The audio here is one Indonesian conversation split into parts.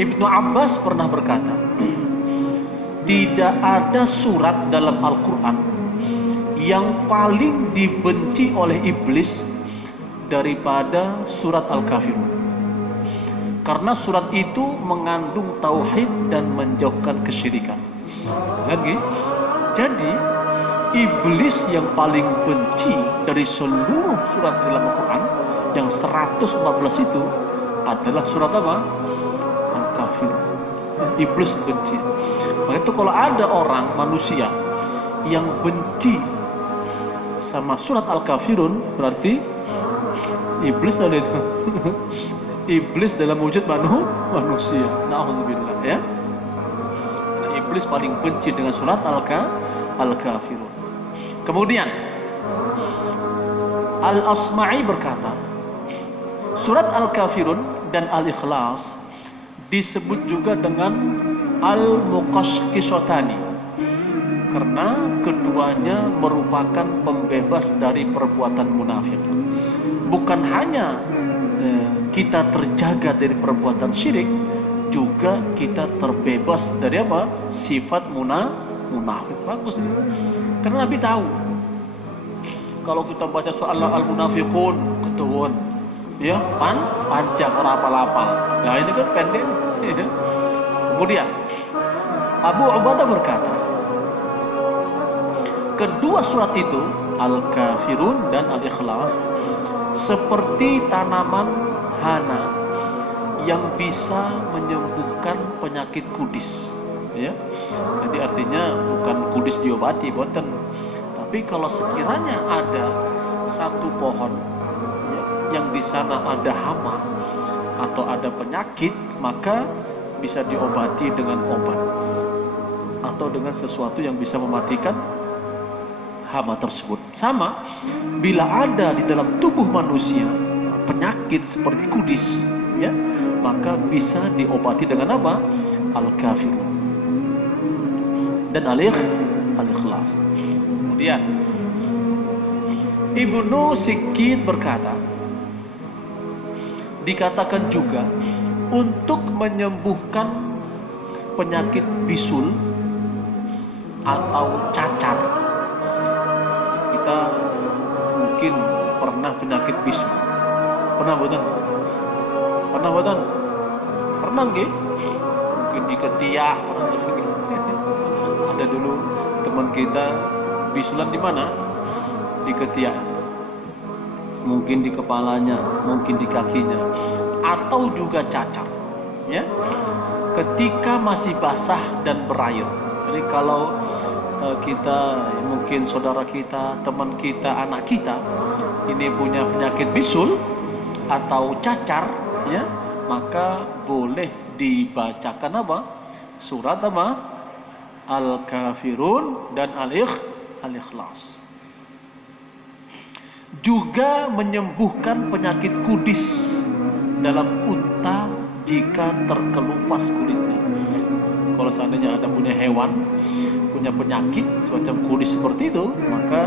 Ibnu Abbas pernah berkata, tidak ada surat dalam Al-Quran yang paling dibenci oleh iblis daripada surat Al-Kafirun. Karena surat itu mengandung tauhid dan menjauhkan kesyirikan. Lagi, jadi iblis yang paling benci dari seluruh surat dalam Al-Quran yang 114 itu adalah surat apa? Al-Kafirun. Iblis benci. Maka itu kalau ada orang manusia yang benci sama surat Al-Kafirun, berarti iblis ada itu. Iblis dalam wujud manusia. Na'udzubillah, ya. Nah, iblis paling benci dengan surat Al-Kafirun. Kemudian Al-Asma'i berkata, surat Al-Kafirun dan Al-Ikhlas disebut juga dengan Al-Muqashqishatani karena keduanya merupakan pembebas dari perbuatan munafik. Bukan hanya kita terjaga dari perbuatan syirik, juga kita terbebas dari apa? Sifat munafik. Bagus ini. Karena Nabi tahu kalau kita baca soal Al-Munafiqun ketahuan, ya panjang orang apal-apal. Nah ini kan pendek. Ya. Kemudian Abu Ubadah berkata, kedua surat itu Al-Kafirun dan Al-Ikhlas seperti tanaman hana yang bisa menyembuhkan penyakit kudis, ya. Jadi artinya bukan kudis diobati, boten. Tapi kalau sekiranya ada satu pohon yang di sana ada hama atau ada penyakit, maka bisa diobati dengan obat atau dengan sesuatu yang bisa mematikan hama tersebut. Sama, bila ada di dalam tubuh manusia penyakit seperti kudis, ya, maka bisa diobati dengan apa? Al-Kafirun dan Al-Ikhlas. Kemudian Ibnu Sikit berkata, dikatakan juga untuk menyembuhkan penyakit bisul atau cacar. Kita mungkin pernah penyakit bisul. Pernah bukan? Pernah bukan? Pernah nggih? Mungkin di ketiak. Ada dulu teman kita bisulan di mana? Di ketiak. Mungkin di kepalanya, mungkin di kakinya, atau juga cacar, ya. Ketika masih basah dan berair. Jadi kalau kita, mungkin saudara kita, teman kita, anak kita ini punya penyakit bisul atau cacar, ya, maka boleh dibacakan apa? Surat apa? Al-Kafirun dan Al-Ikhlas. Juga menyembuhkan penyakit kudis dalam unta jika terkelupas kulitnya. Kalau seandainya ada punya hewan, punya penyakit semacam kudis seperti itu, maka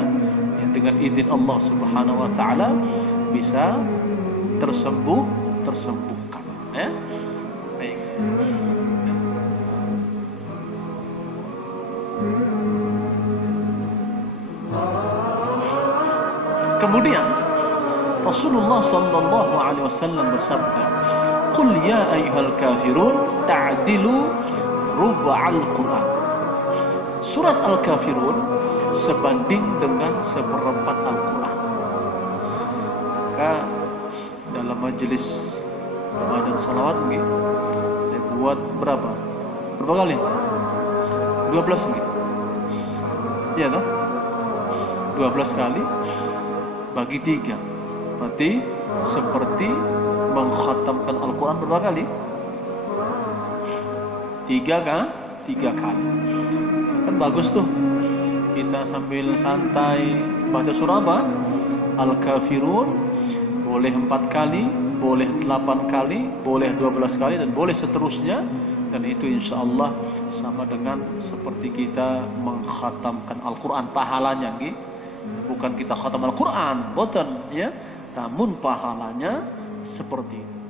ya, dengan izin Allah Subhanahu wa taala bisa tersembuhkan, ya. Baik. Kemudian Rasulullah sallallahu alaihi wasallam bersabda, "Qul ya ayyuhal kafirun ta'dilu rub'al Qur'an." Surat Al-Kafirun sebanding dengan seperempat Al-Qur'an. Maka dalam majelis doa dan salawat nggih, saya buat berapa? Berapa kali? 12 nggih. Iya toh? 12 kali bagi 3, berarti seperti mengkhatamkan Al-Quran berapa kali? 3 kan? 3 kali. Kan bagus tuh. Kita sambil santai baca surah apa? Al-Kafirun. Boleh 4 kali, boleh 8 kali, boleh 12 kali, dan boleh seterusnya. Dan itu insya Allah sama dengan seperti kita mengkhatamkan Al-Quran, pahalanya gitu. Bukan kita khatam Al-Quran, boten, ya. Namun pahalanya seperti itu.